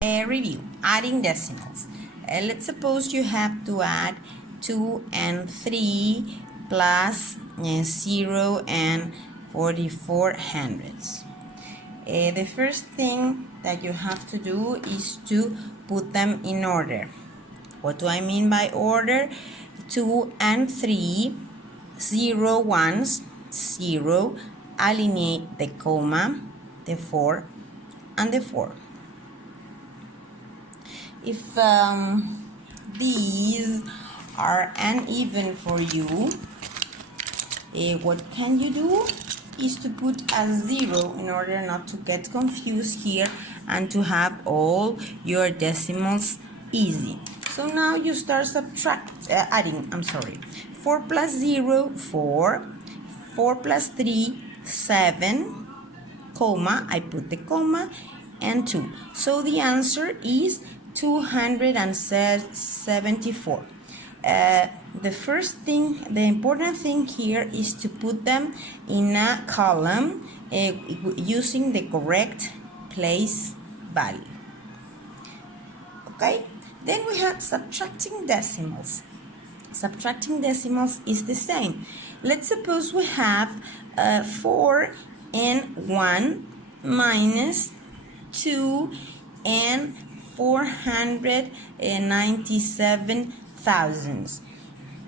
Review, adding decimals. Let's suppose you have to add 2 and 3 plus 0 and 44 hundredths. The first thing that you have to do is to put them in order. What do I mean by order? 2 and 3, 0 ones, 0, alineate the comma, the 4, and the 4. If these are uneven for you, what can you do is to put a 0 in order not to get confused here and to have all your decimals easy. So now you start adding, 4 plus 0, 4, 4 plus 3, 7, comma, I put the comma, and 2. So the answer is 274. The important thing here is to put them in a column using the correct place value. Okay, then we have subtracting decimals. Subtracting decimals is the same. Let's suppose we have 4 and 1 minus 2 and 497 thousandths.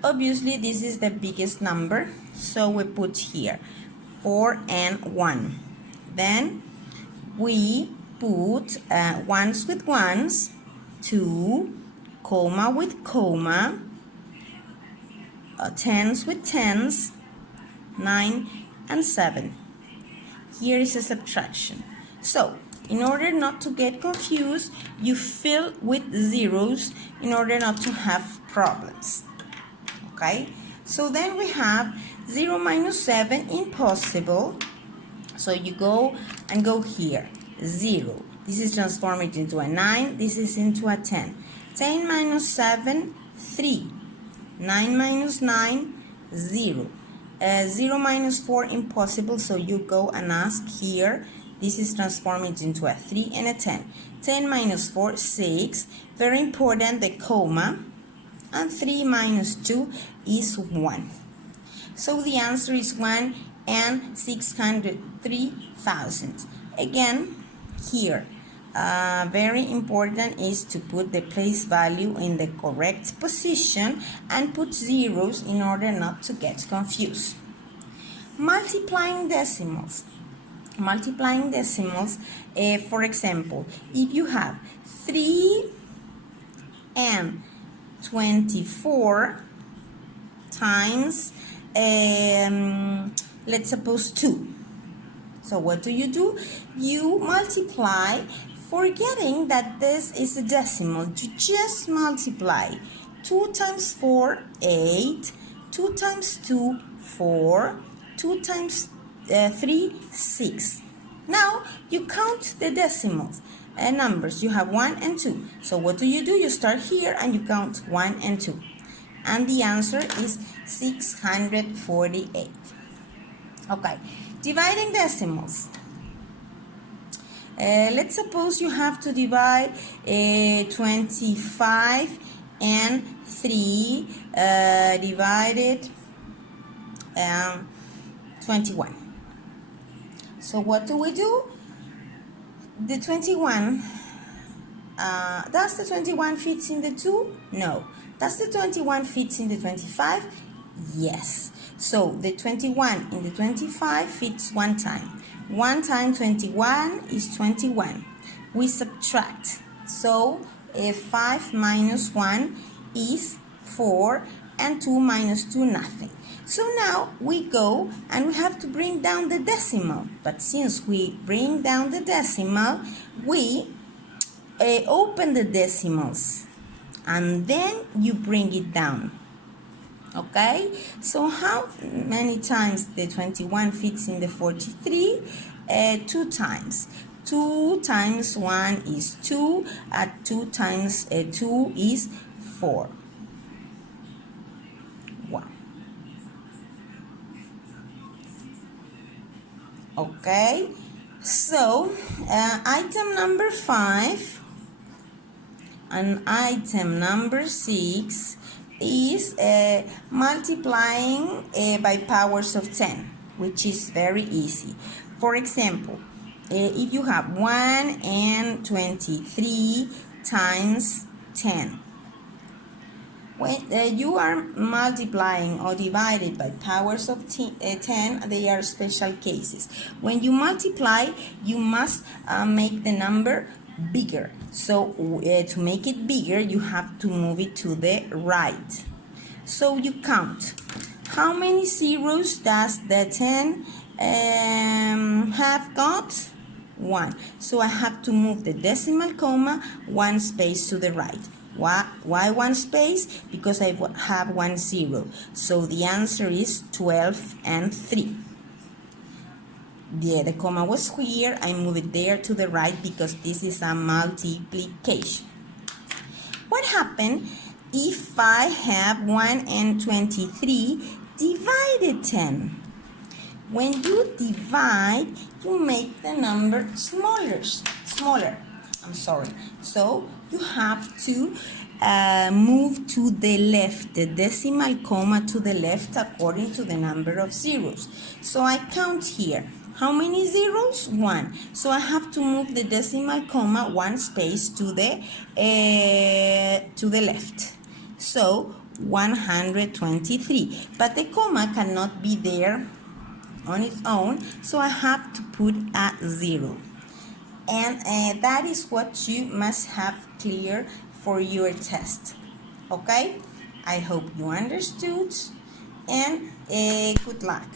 Obviously, this is the biggest number, so we put here 4 and 1. Then we put ones with ones, 2, comma with comma, tens with tens, 9 and 7. Here is a subtraction. So, in order not to get confused, you fill with zeros in order not to have problems. Okay? So then we have 0 minus 7, impossible. So you go here, 0. This is transformed into a 9, this is into a 10. 10 minus 7, 3. 9 minus 9, 0. 0 minus 4, impossible, so you go and ask here. This is transformed into a 3 and a 10. 10 minus 4, 6. Very important, the comma. And 3 minus 2 is 1. So the answer is 1 and 603 thousandths. Again, here, very important is to put the place value in the correct position and put zeros in order not to get confused. Multiplying decimals. Multiplying decimals, for example, if you have 3 and 24 times, let's suppose 2. So what do? You multiply, forgetting that this is a decimal. You just multiply. 2 times 4, 8. 2 times 2, 4. 2 times 3, 6. Now you count the decimals numbers. You have 1 and 2. So what do? You start here and you count 1 and 2. And the answer is 648. Okay, dividing decimals. Let's suppose you have to divide 25 and 3 divided 21. So what do? The 21, does the 21 fit in the 2? No. Does the 21 fit in the 25? Yes. So the 21 in the 25 fits one time. 1 times 21 is 21. We subtract. So 5 minus 1 is 4 and 2 minus 2, nothing. So now we go and we have to bring down the decimal. But since we bring down the decimal, we open the decimals and then you bring it down. Okay? So how many times the 21 fits in the 43? 2 times. 2 times 1 is 2. 2 times 2 is 4. Okay, so item number 5, on item number 6 is multiplying by powers of 10, which is very easy. For example, if you have 123 times 10, when you are multiplying or divided by powers of 10, they are special cases. When you multiply, you must make the number bigger. So to make it bigger, you have to move it to the right. So you count. How many zeros does the 10 have got? 1. So I have to move the decimal comma 1 space to the right. Why 1 space? Because I have 1 0. So the answer is 12 and 3. The comma was here. I move it there to the right because this is a multiplication. What happened if I have 123 divided 10? When you divide, you make the number smaller. So you have to move to the left, the decimal comma to the left according to the number of zeros. So I count here. How many zeros? 1. So I have to move the decimal comma 1 space to the left. So 123. But the comma cannot be there on its own, so I have to put a 0. And that is what you must have clear for your test. Okay? I hope you understood, and good luck.